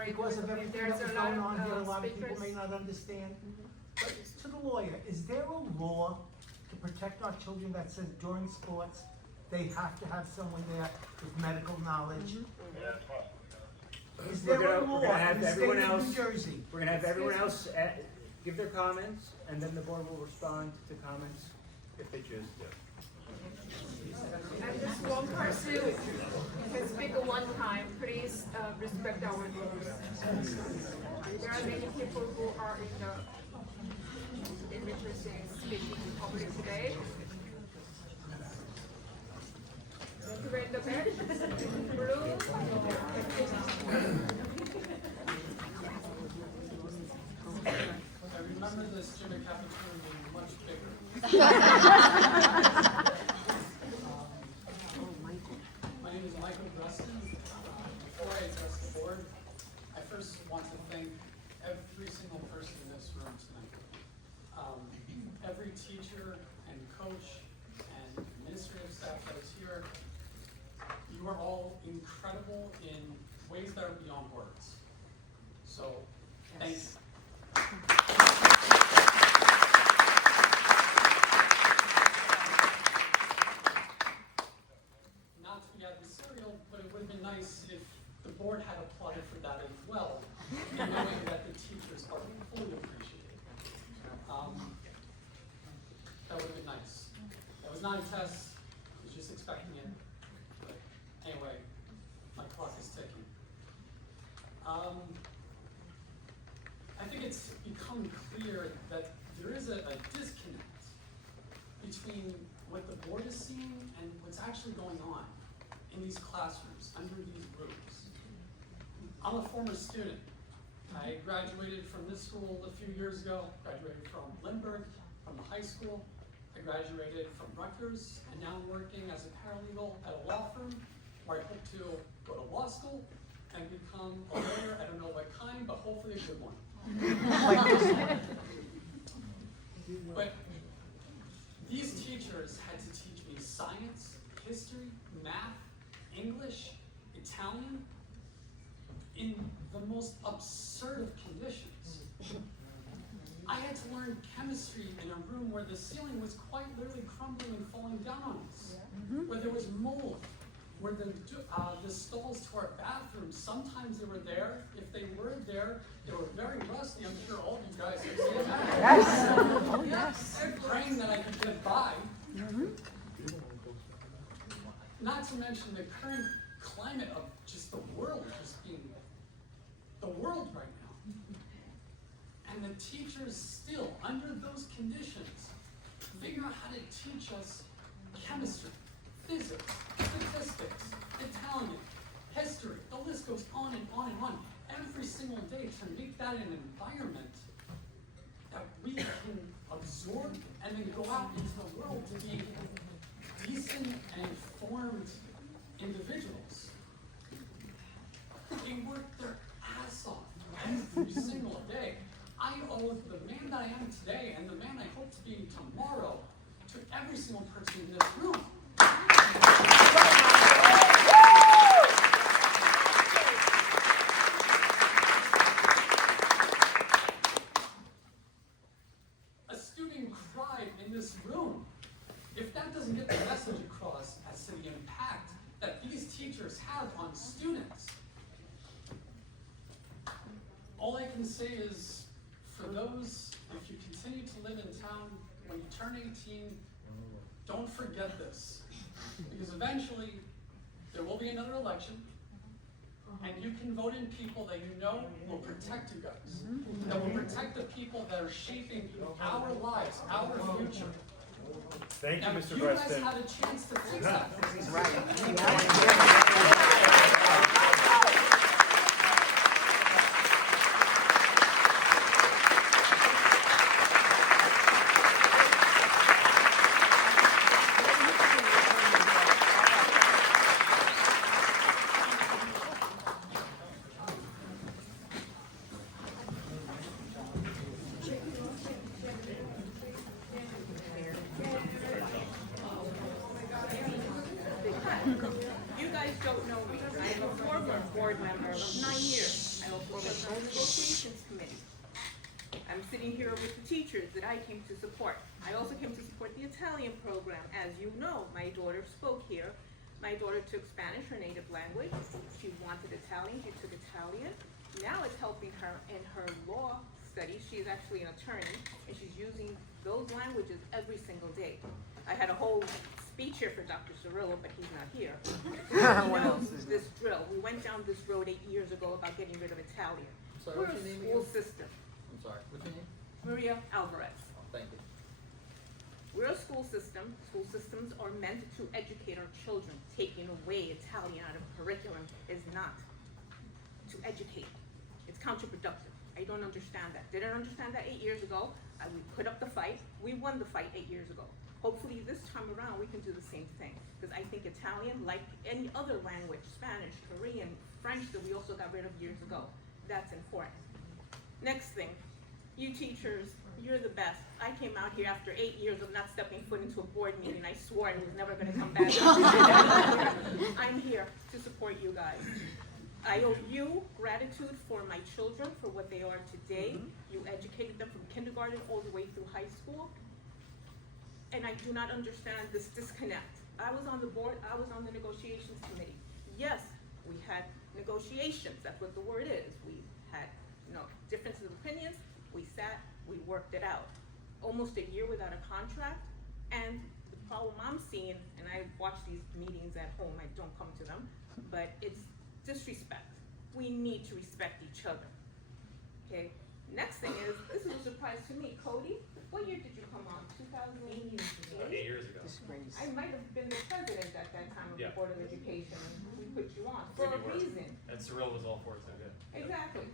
sorry. because of everything There's that was a lot going of, on here, a lot of people speakers. may not understand. But to the lawyer, is there a law to protect our children that says during sports, they have to have someone there with medical knowledge? Is there a law in the state of New Jersey? We're gonna have everyone else give their comments, and then the board will respond to comments if they choose to. And just one person can speak at one time. Please respect our rules. There are many people who are interested in speaking in public today. Gentleman in the back, blue. I remember this Jimmy cafeteria being much bigger. My name is Michael Grustin. Before I address the board, I first want to thank every single person in this room tonight. Every teacher and coach and administrative staff that is here, you are all incredible in ways that are beyond words. So, thanks. Not to be adversarial, but it would have been nice if the board had applauded for that as well, knowing that the teachers are fully appreciated. That would have been nice. That was not a test, I was just expecting it. But anyway, my clock is ticking. I think it's become clear that there is a disconnect between what the board is seeing and what's actually going on in these classrooms, under these roofs. I'm a former student. I graduated from this school a few years ago, graduated from Lindbergh, from the high school. I graduated from Rutgers, and now I'm working as a paralegal at a law firm where I hope to go to law school and become a lawyer. I don't know what kind, but hopefully a good one. But these teachers had to teach me science, history, math, English, Italian, in the most absurd of conditions. I had to learn chemistry in a room where the ceiling was quite literally crumbling and falling down on us, where there was mold, where the stalls to our bathrooms, sometimes they were there. If they were there, they were very rusty. I'm sure all of you guys have seen that. Yes. Oh, yes. I'm praying that I could get by. Not to mention the current climate of just the world just being the world right now. And the teachers still, under those conditions, figure out how to teach us chemistry, physics, statistics, Italian, history. The list goes on and on and on. Every single day to make that an environment that we can absorb and then go out into the world to be decent and informed individuals. They work their ass off every single day. I owe the man that I am today and the man I hope to be tomorrow to every single person in this room. A student cried in this room. If that doesn't get the message across as to the impact that these teachers have on students, all I can say is, for those, if you continue to live in town, when you turn 18, don't forget this. Because eventually, there will be another election, and you can vote in people that you know will protect you guys. That will protect the people that are shaping our lives, our future. Thank you, Now, Mr. you guys Preston. had a chance to fix that. You guys don't know came here with the teachers that I came to support. I also came to support the Italian program. As you know, my daughter spoke here. My daughter took Spanish, her native language. She wanted Italian, she took Italian. Now it's helping her in her law studies. She's actually an attorney, and she's using those languages every single day. I had a whole speech here for Dr. Cirillo, but he's not here. He knows this drill. We went down this road 8 years ago about getting rid of Italian. Sorry, We're what's a your name school again? system. I'm sorry, what's your name? Maria Alvarez. Oh, thank you. We're a school system. School systems are meant to educate our children. Taking away Italian out of curriculum is not to educate. It's counterproductive. I don't understand that. Didn't understand that 8 years ago. We put up the fight. We won the fight 8 years ago. Hopefully this time around we can do the same thing. Because I think Italian, like any other language, Spanish, Korean, French that we also got rid of years ago, that's important. Next thing, you teachers, you're the best. I came out here after 8 years of not stepping foot into a board meeting. I swore I was never gonna come back. I'm here to support you guys. I owe you gratitude for my children, for what they are today. You educated them from kindergarten all the way through high school. And I do not understand this disconnect. I was on the board, I was on the negotiations committee. Yes, we had negotiations, that's what the word is. We had, differences of opinions, we sat, we worked it out. Almost a year without a contract, and the problem I'm seeing, and I watch these meetings at home, I don't come to them, but it's disrespect. We need to respect each other, okay? Next thing is, this is a surprise to me, Cody, what year did you come on, 2008? 8 years ago. I might have been the president at that time of the Yeah. Board of Education, and we put you on for a Maybe worse. reason. And Cyril was all for it, so good. Exactly.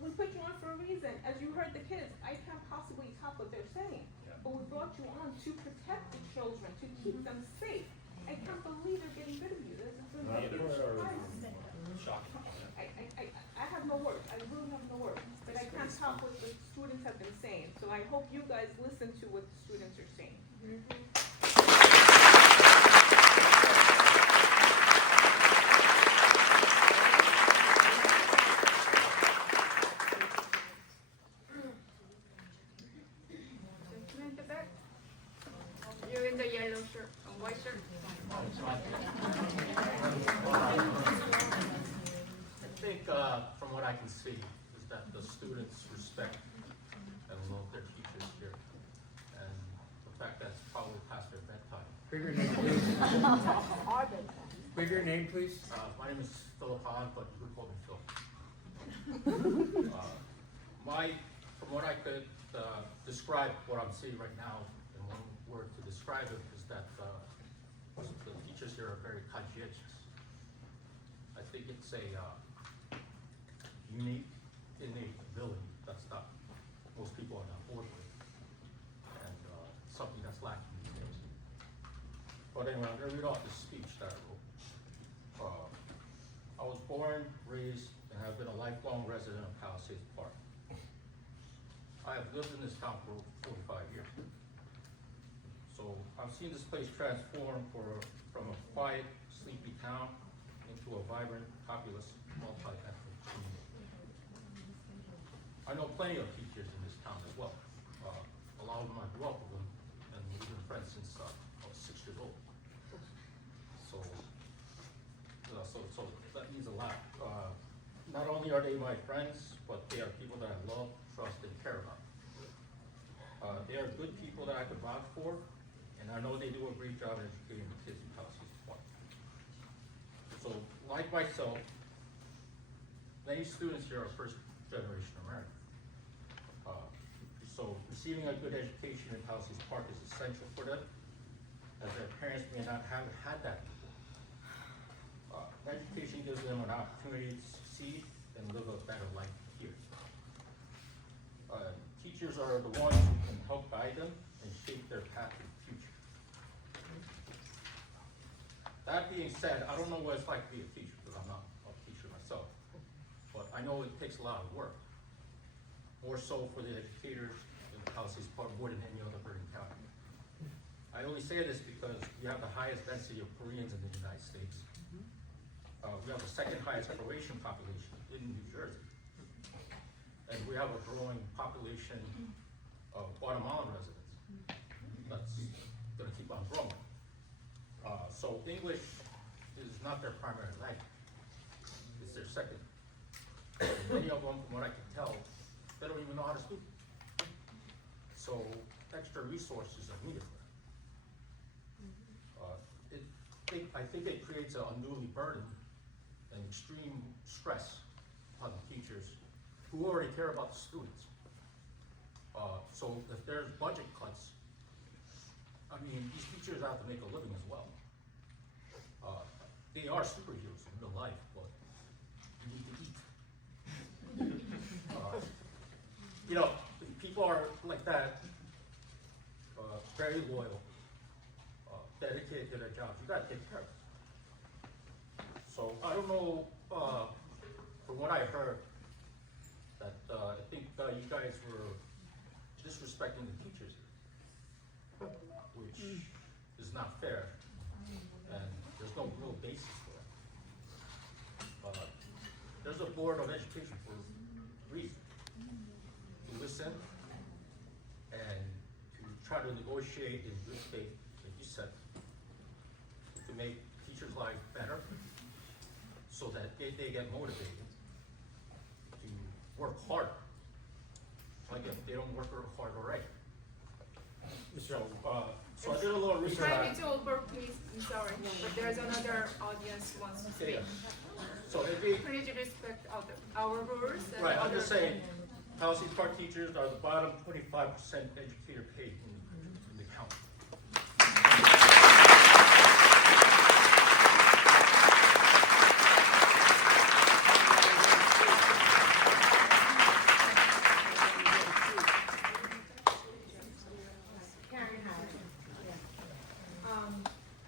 We put you on for a reason. As you heard the kids, I can't possibly top what they're saying. Yeah. But we brought you on to protect the children, to keep them safe. I can't believe they're getting rid of you. This is a Neither. huge surprise. Shocking. I have no words. I really have no words. But I can't top what the students have been saying. So I hope you guys listen to what the students are saying. Gentleman in the back. You're in the yellow shirt, white shirt. I think, from what I can see, is that the students respect and love their teachers here. And the fact that it's probably past their bedtime. Bigger name, please. Bigger name, please. My name is Philip Hahn, but you could call me Phil. From what I could describe what I'm seeing right now, in one word to describe it, is that the teachers here are very conscientious. I think it's a unique, innate ability that's not most people are not born with, and something that's lacking these days. But anyway, I'm gonna read off this speech that I wrote. I was born, raised, and have been a lifelong resident of Palisades Park. I have lived in this town for 45 years. So I've seen this place transform from a quiet, sleepy town into a vibrant, populous, multi-ethnic community. I know plenty of teachers in this town as well. A lot of them I grew up with them, and we've been friends since I was 6 years old. So that means a lot. Not only are they my friends, but they are people that I love, trust, and care about. They are good people that I could vouch for, and I know they do a great job in educating the kids in Palisades Park. So, like myself, many students here are first-generation American. So receiving a good education in Palisades Park is essential for them, as their parents may not have had that before. Education gives them an opportunity to succeed and live a better life here. Teachers are the ones who can help guide them and shape their path to the future. That being said, I don't know what it's like to be a teacher, because I'm not a teacher myself. But I know it takes a lot of work. More so for the educators in the Palisades Park more than any other Bergen County. I only say this because we have the highest density of Koreans in the United States. We have the second highest Croatian population in New Jersey. And we're we have a growing population of Guatemalan residents. That's gonna keep on growing. So English is not their primary language. It's their second. Many of them, from what I can tell, they don't even know how to speak. So extra resources are needed for them. I think it creates an unduly burden and extreme stress on the teachers who already care about the students. So if there's budget cuts, I mean, these teachers have to make a living as well. They are superheroes in real life, but you need to eat. You know, people are like that, very loyal, dedicated to their jobs. You gotta take care of them. So I don't know, from what I heard, that I think you guys were disrespecting the teachers, which is not fair, and there's no real basis for it. There's a board of education for a reason, to listen and to try to negotiate in good faith, like you said, to make teachers' lives better, so that they get motivated to work harder. Like if they don't work hard already. So, so I did a little research. Time is over, please. I'm sorry, but there's another audience who wants to speak. So maybe, Please respect our rules and right, I'm other. just saying, Palisades Park teachers are the bottom 25% educator paid in the county.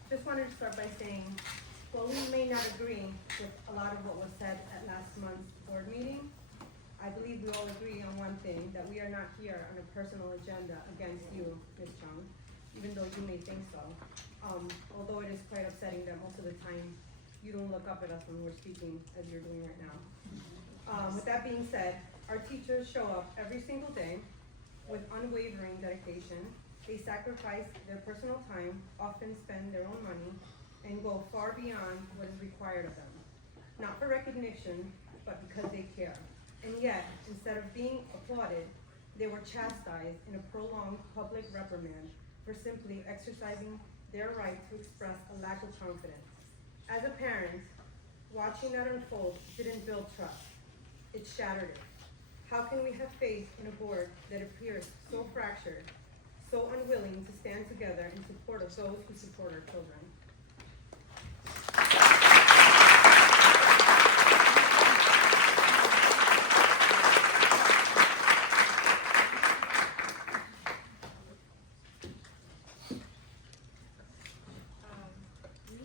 Just wanted to start by saying, while we may not agree with a lot of what was said at last month's board meeting, I believe we all agree on one thing, that we are not here on a personal agenda against you, Ms. Chung, even though you may think so. Although it is quite upsetting that most of the time you don't look up at us when we're speaking as you're doing right now. With that being said, our teachers show up every single day with unwavering dedication. They sacrifice their personal time, often spend their own money, and go far beyond what is required of them. Not for recognition, but because they care. And yet, instead of being applauded, they were chastised in a prolonged public reprimand for simply exercising their right to express a lack of confidence. As a parent, watching that unfold didn't build trust. It shattered it. How can we have faith in a board that appears so fractured, so unwilling to stand together in support of those who support our children?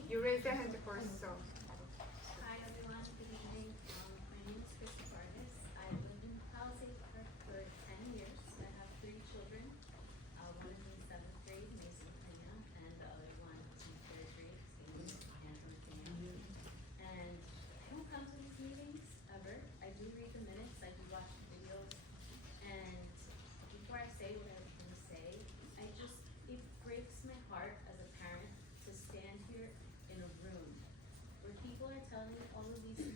You raise your hand first, so. Hi everyone, good evening. My name is Chris Vargas. I've lived in Palisades Park for 10 years. I have 3 children. One is in 7th grade, Mason Peña, and the other one is in 3rd grade, Amy Anthony Peña. And I don't come to these meetings ever. I do read the minutes, I do watch the videos. And before I say what I was going to say, it breaks my heart as a parent to stand here in a room where people are telling all of these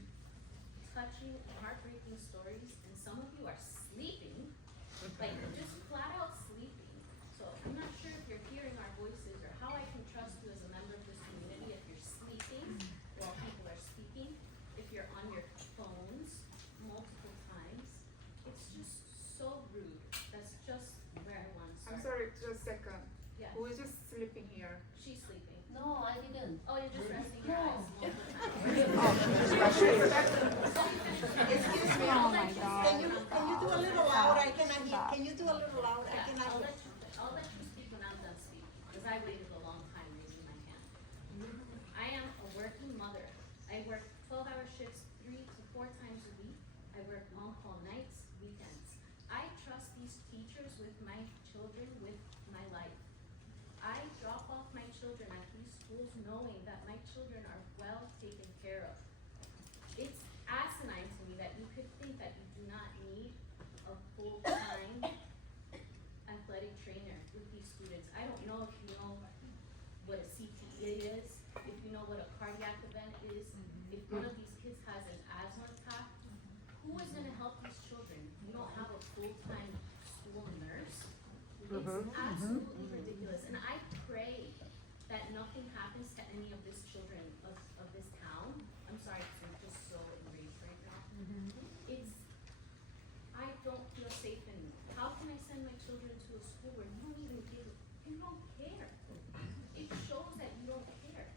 touching and heartbreaking stories, and some of you are sleeping, like just flat out sleeping. So I'm not sure if you're hearing our voices or how I can trust you as a member of this community if you're sleeping while people are speaking, if you're on your phones multiple times. It's just so rude. That's just where I want to start. I'm sorry, just a second. Yeah, Who is just sleeping here? she's sleeping. No, I didn't. Oh, you're just resting your eyes multiple times. Excuse me. Oh my God. Can you do a little louder? I cannot hear. Can you do a little louder? I Yeah, cannot hear. I'll let you speak when I'm done speaking, because I waited a long time raising my hand. I am a working mother. I work 12-hour shifts 3 to 4 times a week. I work on-call nights, weekends. I trust these teachers with my children, with my life. I drop off my children at these schools knowing that my children are well taken care of. It's asinine to me that you could think that you do not need a if one of these kids has an asthma attack, who is gonna help these children? You don't have a full-time school nurse? It's absolutely ridiculous, and I pray that nothing happens to any of these children of this town. I'm sorry, 'cause I'm just so enraged right now. I don't feel safe anymore. How can I send my children to a school where you don't care? It shows that you don't care.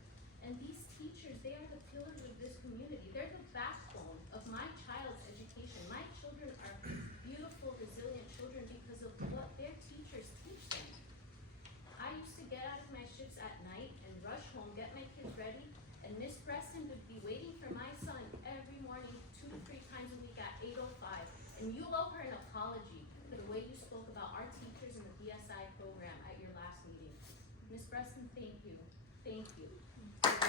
And these teachers, they are the pillars of this community. They're the backbone of my child's education. My children are beautiful, resilient children because of what their teachers teach them. I used to get out of my shifts at night and rush home, get my kids ready, and Miss Preston would be waiting for my son every morning, 2 to 3 times a week at 8:05. And you owe her an apology for the way you spoke about our teachers in the BSI program at your last meeting. Miss Preston, thank you. Thank you. Has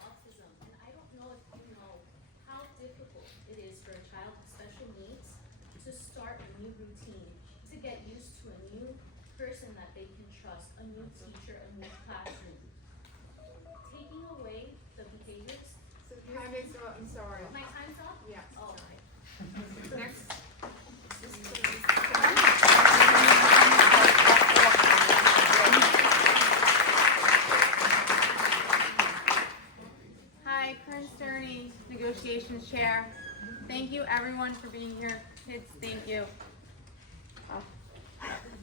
autism, and I don't know if you know how difficult it is for a child with special needs to start a new routine, to get used to a new person that they can trust, a new teacher, a new classroom. Taking away the behaviors. So time is up, I'm sorry. My time's up? Yeah. Oh. Next. Hi, Corinne Sterney, Negotiations Chair. Thank you everyone for being here. Kids, thank you. Oh,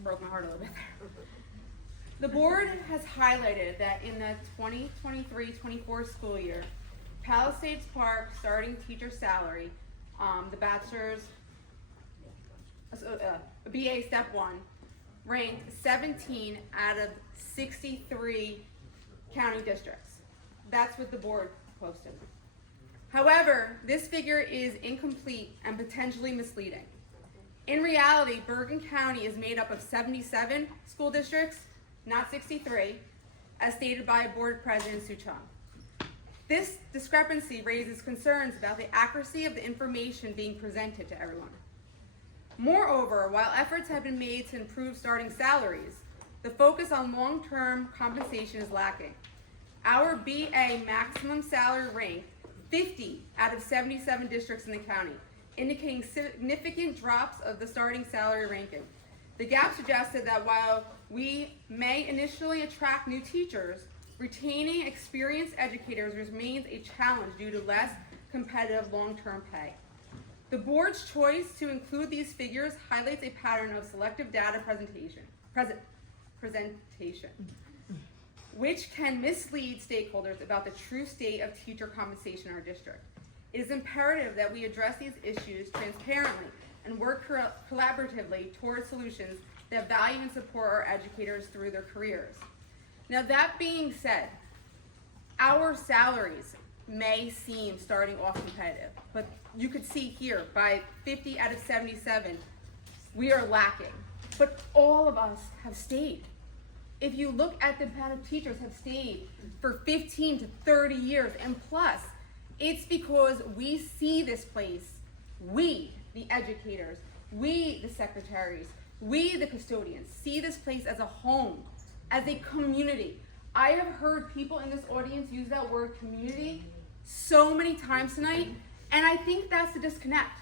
broke my heart a little bit there. The board has highlighted that in the 2023-24 school year, Palisades Park starting teacher salary, the bachelor's, BA Step 1, ranked 17 out of 63 county districts. That's what the board posted. However, this figure is incomplete and potentially misleading. In reality, Bergen County is made up of 77 school districts, not 63, as stated by Board President Soo Chung. This discrepancy raises concerns about the accuracy of the information being presented to everyone. Moreover, while efforts have been made to improve starting salaries, the focus on long-term compensation is lacking. Our BA maximum salary ranked 50 out of 77 districts in the county, indicating significant drops of the starting salary ranking. The gap suggested that while we may initially attract new teachers, retaining experienced educators remains a challenge due to less competitive long-term pay. The board's choice to include these figures highlights a pattern of selective data presentation, which can mislead stakeholders about the true state of teacher compensation in our district. It is imperative that we address these issues transparently and work collaboratively towards solutions that value and support our educators through their careers. Now, that being said, our salaries may seem starting off competitive, but you could see here by 50 out of 77, we are lacking. But all of us have stayed. If you look at the amount of teachers have stayed for 15 to 30 years and plus, it's because we see this place, we, the educators, we, the secretaries, we, the custodians, see this place as a home, as a community. I have heard people in this audience use that word community so many times tonight, and I think that's the disconnect.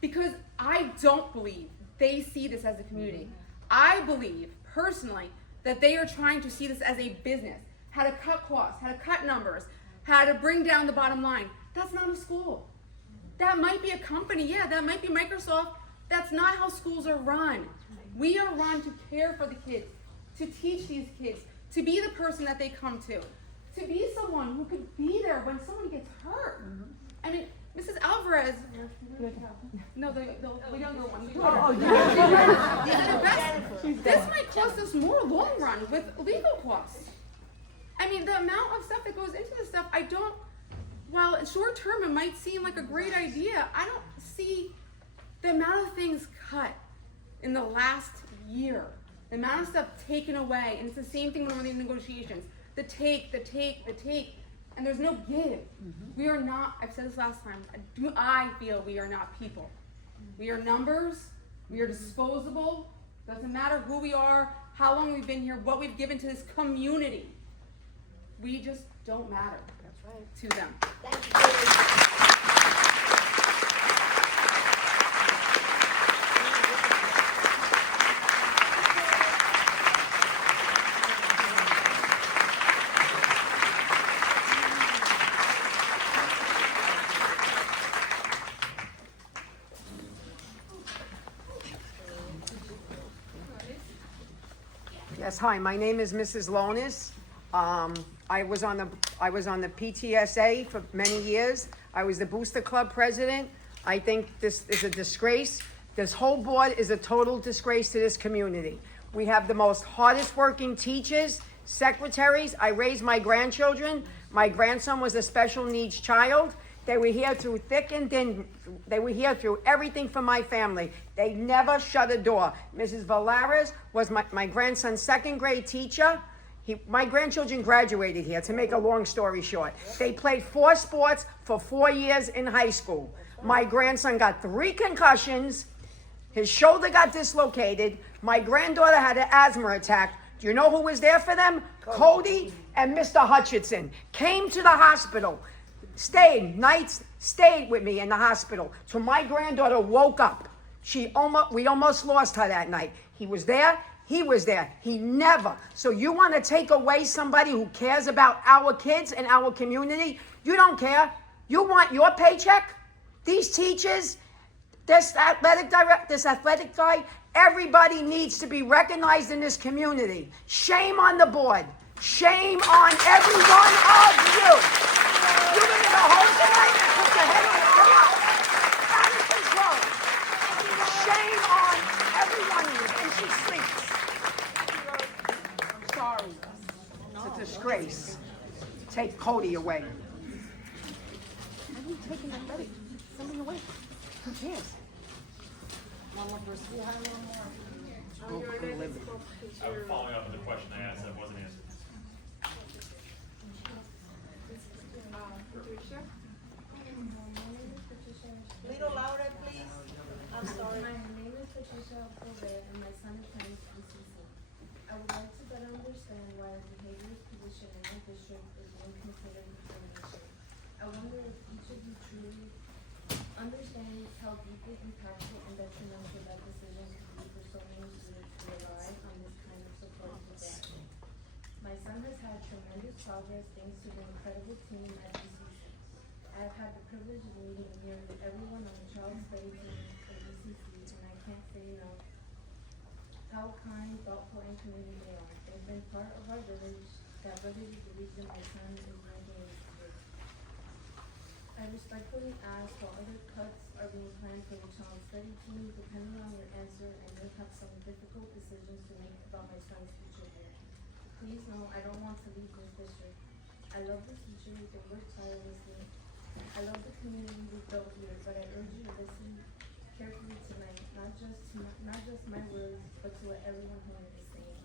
Because I don't believe they see this as a community. I believe, personally, that they are trying to see this as a business, how to cut costs, how to cut numbers, how to bring down the bottom line. That's not a school. That might be a company, yeah, that might be Microsoft. That's not how schools are run. We are run to care for the kids, to teach these kids, to be the person that they come to be someone who could be there when someone gets hurt. I mean, Mrs. Alvarez, no, the younger one. This might cost us more long run with legal costs. I mean, the amount of stuff that goes into this stuff, while in short term it might seem like a great idea, I don't see the amount of things cut in the last year, the amount of stuff taken away, and it's the same thing when we're in negotiations. The take, and there's no give. We are not, I've said this last time, I feel we are not people. We are numbers, We are disposable. Doesn't matter who we are, how long we've been here, what we've given to this community. We just don't matter to them. Yes, hi, my name is Mrs. Lonis. I was on the PTSA for many years. I was the Booster Club president. I think this is a disgrace. This whole board is a total disgrace to this community. We have the most hardest working teachers, secretaries. I raised my grandchildren. My grandson was a special needs child. They were here through thick and thin. They were here through everything for my family. They never shut a door. Mrs. Valares was my grandson's second grade teacher. My grandchildren graduated here, to make a long story short. They played 4 sports for 4 years in high school. My grandson got 3 concussions. His shoulder got dislocated. My granddaughter had an asthma attack. Do you know who was there for them? Cody and Mr. Hutchinson came to the hospital. Stayed with me in the hospital till my granddaughter woke up. We almost lost her that night. He was there. He was there. He never. So you want to take away somebody who cares about our kids and our community? You don't care. You want your paycheck? These teachers, this athletic guy, everybody needs to be recognized in this community. Shame on the board. Shame on every one of you. You're going to go home tonight and put your head on a pillow? Out of control. Shame on every one of you. And she sleeps. Sorry. It's a disgrace. Take Cody away. Why are you taking somebody away? Who cares? I'm following up with the question I asked that wasn't answered. Little louder, please. I'm sorry. My name is Patricia Colbert and my son attends BCC. I would like to better understand why a behaviorist position in our district is being considered discrimination. I wonder if each of you truly understands how deeply impactful and detrimental that decision could be for so many students who rely on this kind of support to advance. My son has had tremendous progress thanks to the incredible team at BCC. I have had the privilege of meeting nearly everyone on the child study team at BCC, and I can't say enough how kind, thoughtful, and committed they are. They've been part of our village. That village is the reason my son is making his career. I respectfully ask while other cuts are being planned for the child study team. Depending on your answer, I may have some difficult decisions to make about my son's future here. Please know I don't want to leave this district. I love the teachers, they work tirelessly. I love the community we built here, but I urge you to listen carefully tonight, not just my words, but to what everyone here is saying.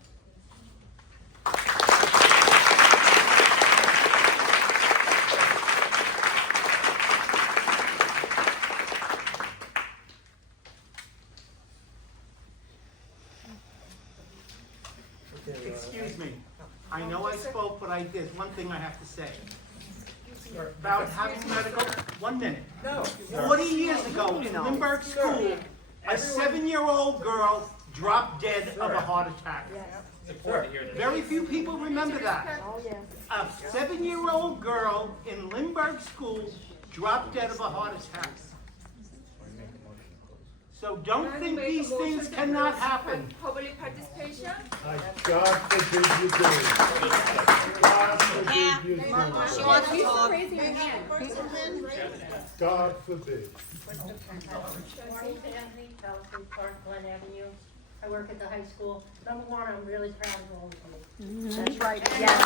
Excuse me. I know I spoke, but there's one thing I have to say. About having medical, 1 minute. No. 40 years ago in Lindbergh School, a 7-year-old girl dropped dead of a heart attack. It's important to hear this. Very few people remember that. A 7-year-old girl in Lindbergh School dropped dead of a heart attack. So don't think these things cannot happen. Public participation? God forbid you do. God forbid you do. She wants to talk. God forbid. Morning family, Palisades Park, Glen Avenue. I work at the high school. Number one, I'm really proud of all of you. That's right, yes.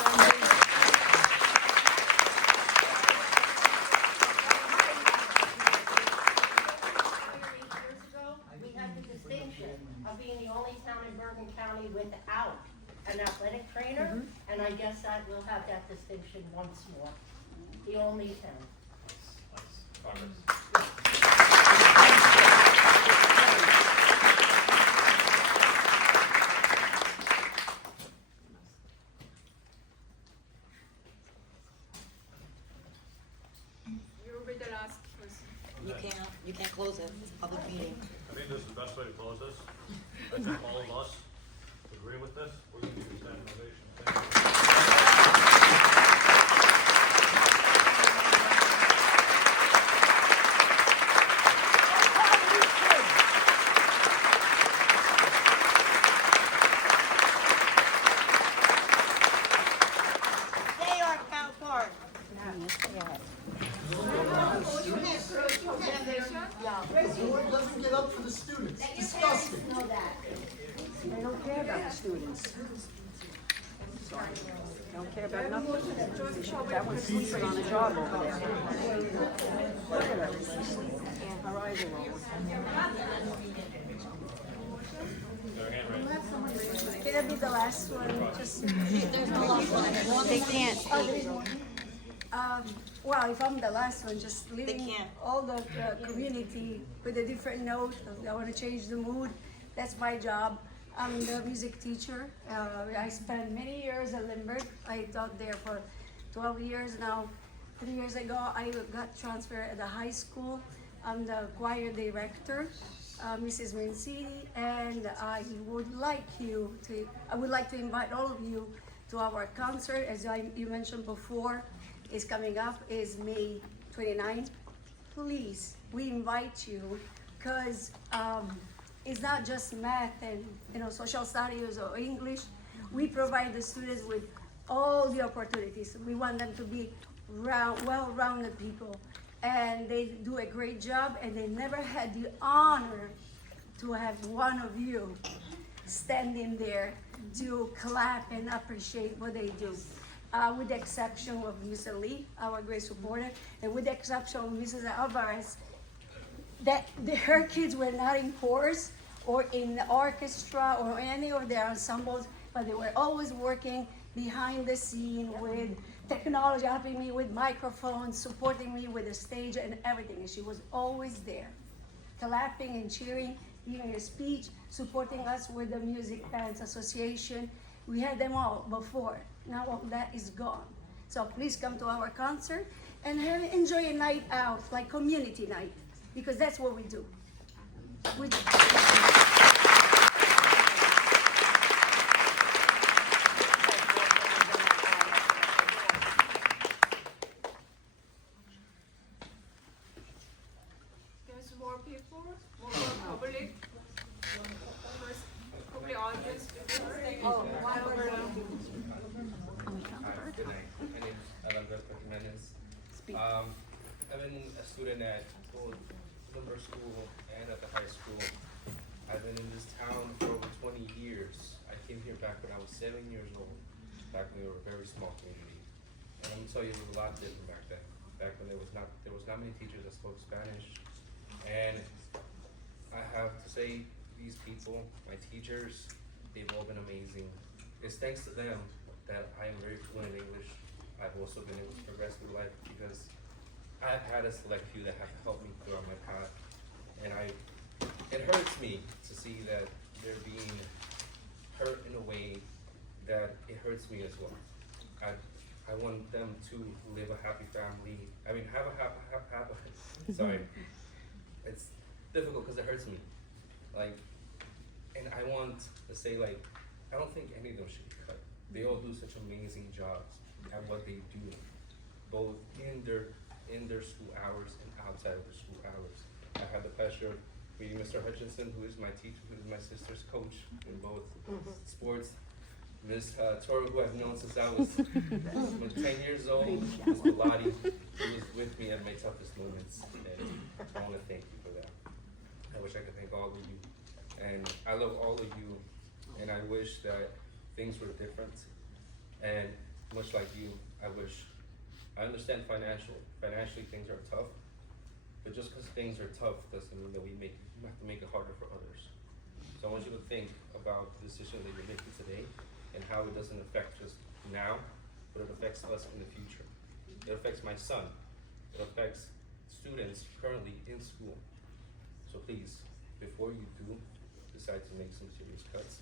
Of being the only town in Bergen County without an athletic trainer, and I guess that we'll have that distinction once more. The only town. Progress. close it, it's a public meeting. I think this is the best way to close this. I think all of us agree with this. We're going to give you a standing ovation. Thank you. They are Calpart. The board doesn't get up for the students, disgusting. They don't care about the students. Sorry. Don't care about nothing. That one's sleeping on the job over there. Look at her. She's sleeping. Her eyes are rolling. Can I be the last one? Just They can't speak. well, if I'm the last one, just leaving can't. all the community with a different note. I want to change the mood. That's my job. I'm the music teacher. I spent many years at Limburg. I taught there for 12 years now. 3 years ago, I got transferred at the high school. I'm the choir director, Mrs. Mancini, and I would like to invite all of you to our concert. As you mentioned before, is coming up, is May 29th. Please, we invite you, because it's not just math and social studies or English. We provide the students with all the opportunities. We want them to be well-rounded people, and they do a great job, and they never had the honor to have one of you standing there to clap and appreciate what they do. With the exception of Mr. Lee, our great supporter, and with the exception of Mrs. Alvarez, her kids were not in chorus or in the orchestra or any of their ensembles, but they were always working behind the scene with technology, helping me with microphones, supporting me with the stage and everything. And she was always there, clapping and cheering, giving a speech, supporting us with the Music Parents Association. We had them all before. Now all that is gone. So please come to our concert and enjoy a night out, like community night, because that's what we do. There's more people, more public, public audience. Good night. My name is Alberto Jimenez. I've been a student at both Limburg School and at the high school. I've been in this town for over 20 years. I came here back when I was 7 years old, back when we were a very small community. And I'm gonna tell you it was a lot different back then. Back when there was not many teachers that spoke Spanish. And I have to say, these people, my teachers, they've all been amazing. It's thanks to them that I am very fluent in English. I've also been able to progress through life because I've had a select few that have helped me throughout my path. And it hurts me to see that they're being hurt in a way that it hurts me as well. I want them to live a happy family. I mean, have a sorry. It's difficult because it hurts me. And I want to say, I don't think any of them should be cut. They all do such amazing jobs at what they do, both in their school hours and outside of their school hours. I had the pleasure of meeting Mr. Hutchinson, who is my teacher, who is my sister's coach in both sports. Ms. Toro, who I've known since I was 10 years old. Ms. Bilotti, who was with me at my toughest moments. And I want to thank you for that. I wish I could thank all of you. And I love all of you. And I wish that things were different. And much like you, I understand financially things are tough. But just because things are tough doesn't mean that we have to make it harder for others. So I want you to think about the decision that you're making today and how it doesn't affect just now, but it affects us in the future. It affects my son. It affects students currently in school. So please, before you do decide to make some serious cuts,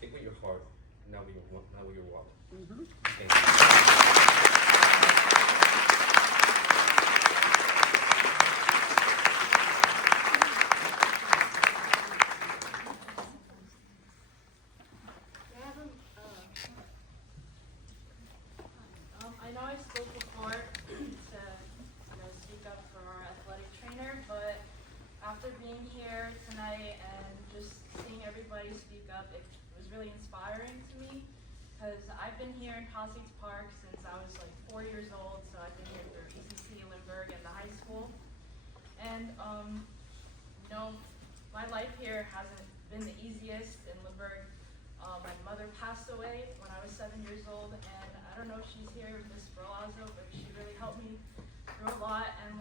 think with your heart, not with your wallet. Thank you. know I spoke before to speak up for our athletic trainer, but after being here tonight and just seeing everybody speak up, it was really inspiring to me because I've been here in Palisades Park since I was like 4 years old, so I've been here through ECC, Lindbergh, and the high school. And my life here hasn't been the easiest in Lindbergh. My mother passed away when I was 7 years old, and I don't know if she's here, Miss Berlazzo, but she really helped me through a lot, and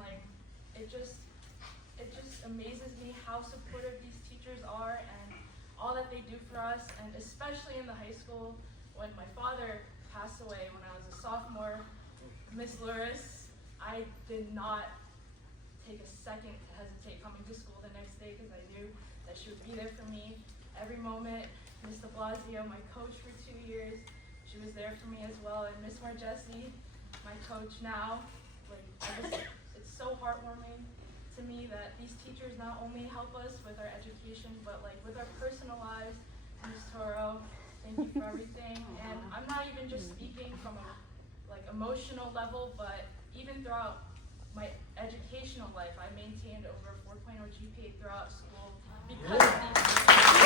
it just amazes me how supportive these teachers are and all that they do for us, and especially in the high school. When my father passed away when I was a sophomore, Miss Luris, I did not take a second to hesitate coming to school the next day because I knew that she would be there for me every moment. Miss de Blasio, my coach for 2 years, she was there for me as well. And Miss Margessi, my coach now, it's so heartwarming to me that these teachers not only help us with our education, but with our personal lives. Miss Toro, thank you for everything. And I'm not even just speaking from a emotional level, but even throughout my educational life, I maintained over a 4.0 GPA throughout school because of these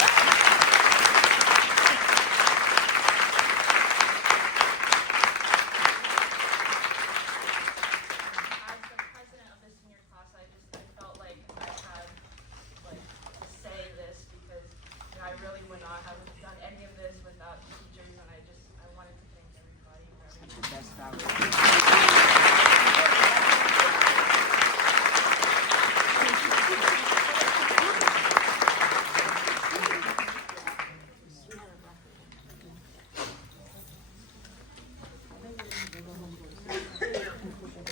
As the president of the senior class, I felt like I had to say this because I really would not have done any of this without the teachers, and I wanted to thank everybody for everything.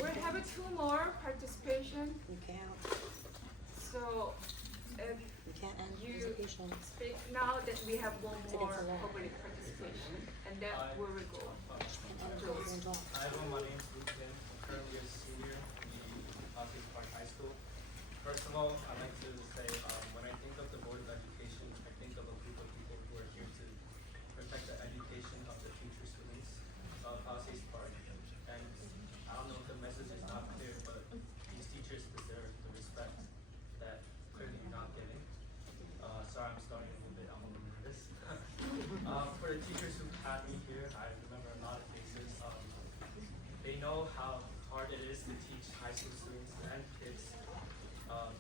We're having 2 more participation. So if you speak now, then we have 1 more public participation, and then we will go. Hi everyone, my name is Luke Kim. I'm currently a senior in Palisades Park High School. First of all, I'd like to say when I think of the Board of Education, I think of a group of people who are here to protect the education of the future students of Palisades Park. And I don't know if the message is not clear, but these teachers deserve the respect that clearly you're not giving. Sorry, I'm starting a little bit, I'm a little nervous. For the teachers who had me here, I remember a lot of faces. They know how hard it is to teach high school students and kids,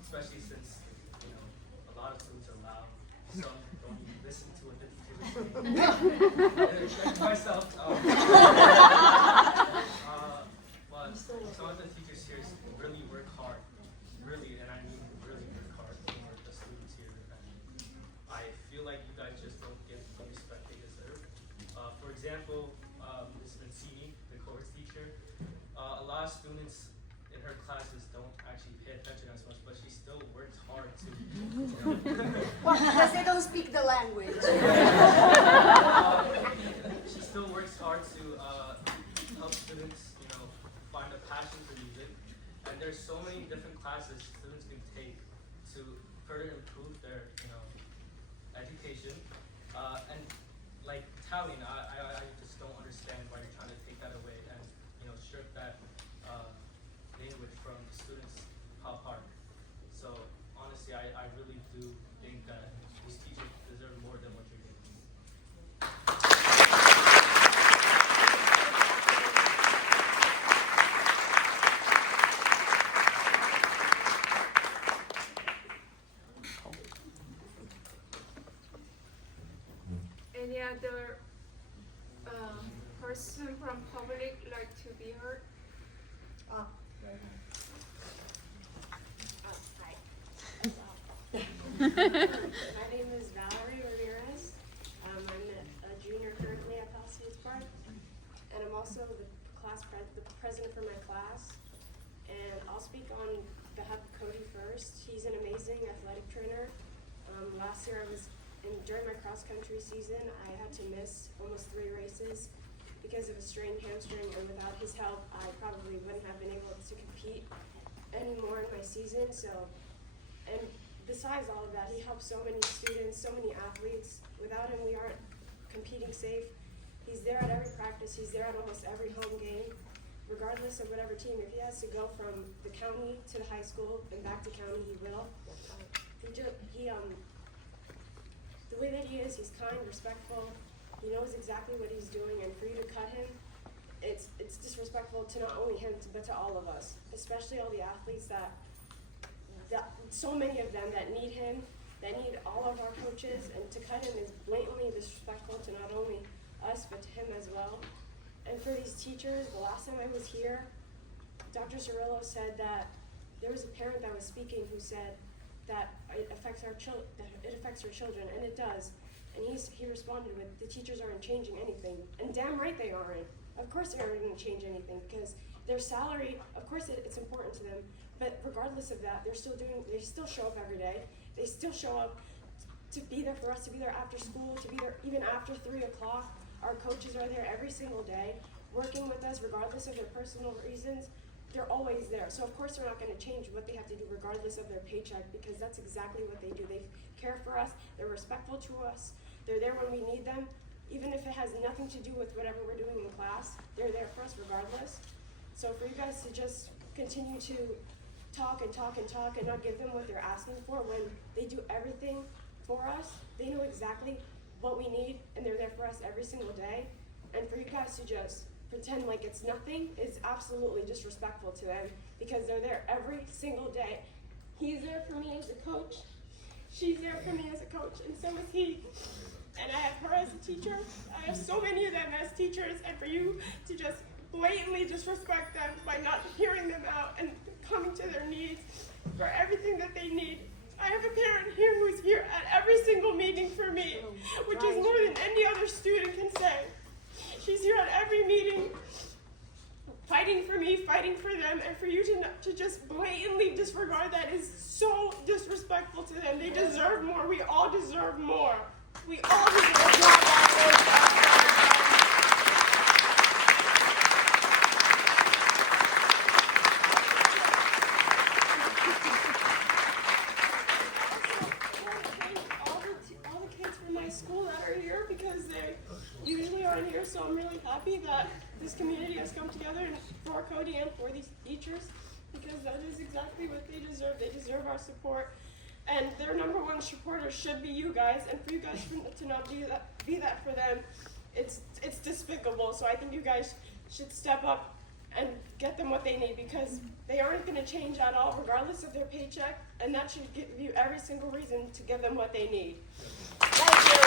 especially since a lot of students are loud. Some don't even listen to what the teacher is saying. Myself. But some of the teachers here really work hard, really, and I mean really work hard for the students here. And I feel like you guys just don't get the respect they deserve. For example, Ms. Mancini, the course teacher, a lot of students in her classes don't actually pay attention as much, but she still works hard to. Well, because they don't speak the language. She still works hard to help students, find a passion for music. And there's so many different classes students can take to further improve their, education. And like Italian, I just don't understand why you're trying to take that away and, strip that language from students Pal Park. So honestly, I really do think that these teachers deserve more than what you're giving. Any other person from public like to be heard? Ah, Hi. My name is Valerie Ramirez. I'm a junior currently at Palisades Park, and I'm also the president for my class. And I'll speak on behalf of Cody first. He's an amazing athletic trainer. Last year during my cross-country season, I had to miss almost 3 races because of a strained hamstring, and without his help, I probably wouldn't have been able to compete anymore in my season. And besides all of that, he helps so many students, so many athletes. Without him, we aren't competing safe. He's there at every practice. He's there at almost every home game. regardless of whatever team, if he has to go from the county to the high school and back to county, he will. The way that he is, he's kind, respectful, he knows exactly what he's doing, and for you to cut him, it's disrespectful to not only him, but to all of us, especially all the athletes that so many of them that need him, that need all of our coaches, and to cut him is blatantly disrespectful to not only us, but to him as well. And for these teachers, the last time I was here, Dr. Cirillo said that there was a parent that was speaking who said that it affects our children, and it does. And he responded with, the teachers aren't changing anything. And damn right they aren't. Of course they aren't going to change anything, because their salary, of course it's important to them, but regardless of that, they still show up every day. They still show up to be there for us, to be there after school, to be there even after 3 o'clock. Our coaches are there every single day, working with us regardless of their personal reasons. They're always there. So of course they're not going to change what they have to do regardless of their paycheck, because that's exactly what they do. They care for us, they're respectful to us, they're there when we need them. Even if it has nothing to do with whatever we're doing in class, they're there for us regardless. So for you guys to just continue to talk and talk and talk and not give them what they're asking for when they do everything for us, they know exactly what we need and they're there for us every single day. And for you guys to just pretend like it's nothing is absolutely disrespectful to them, because they're there every single day. He's there for me as a coach, she's there for me as a coach, and so is he. And I have her as a teacher. I have so many of them as teachers, and for you to just blatantly disrespect them by not hearing them out and coming to their needs for everything that they need. I have a parent here who's here at every single meeting for me, which is more than any other student can say. She's here at every meeting, fighting for me, fighting for them, and for you to just blatantly disregard that is so disrespectful to them. They deserve more. We all deserve more. We all deserve more. So I'm really happy that this community has come together and for Cody and for these teachers, because that is exactly what they deserve. They deserve our support, and their number one supporter should be you guys. And for you guys to not be that for them, it's despicable. So I think you guys should step up and get them what they need, because they aren't going to change at all, regardless of their paycheck. And that should give you every single reason to give them what they need. Thank you.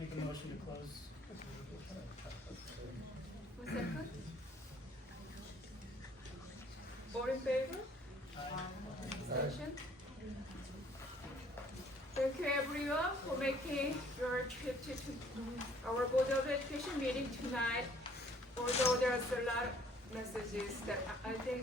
Make a motion to close. Second? All in favor? Abstention? Thank you everyone for making your trip to our Board of Education meeting tonight. Although there's a lot of messages that I think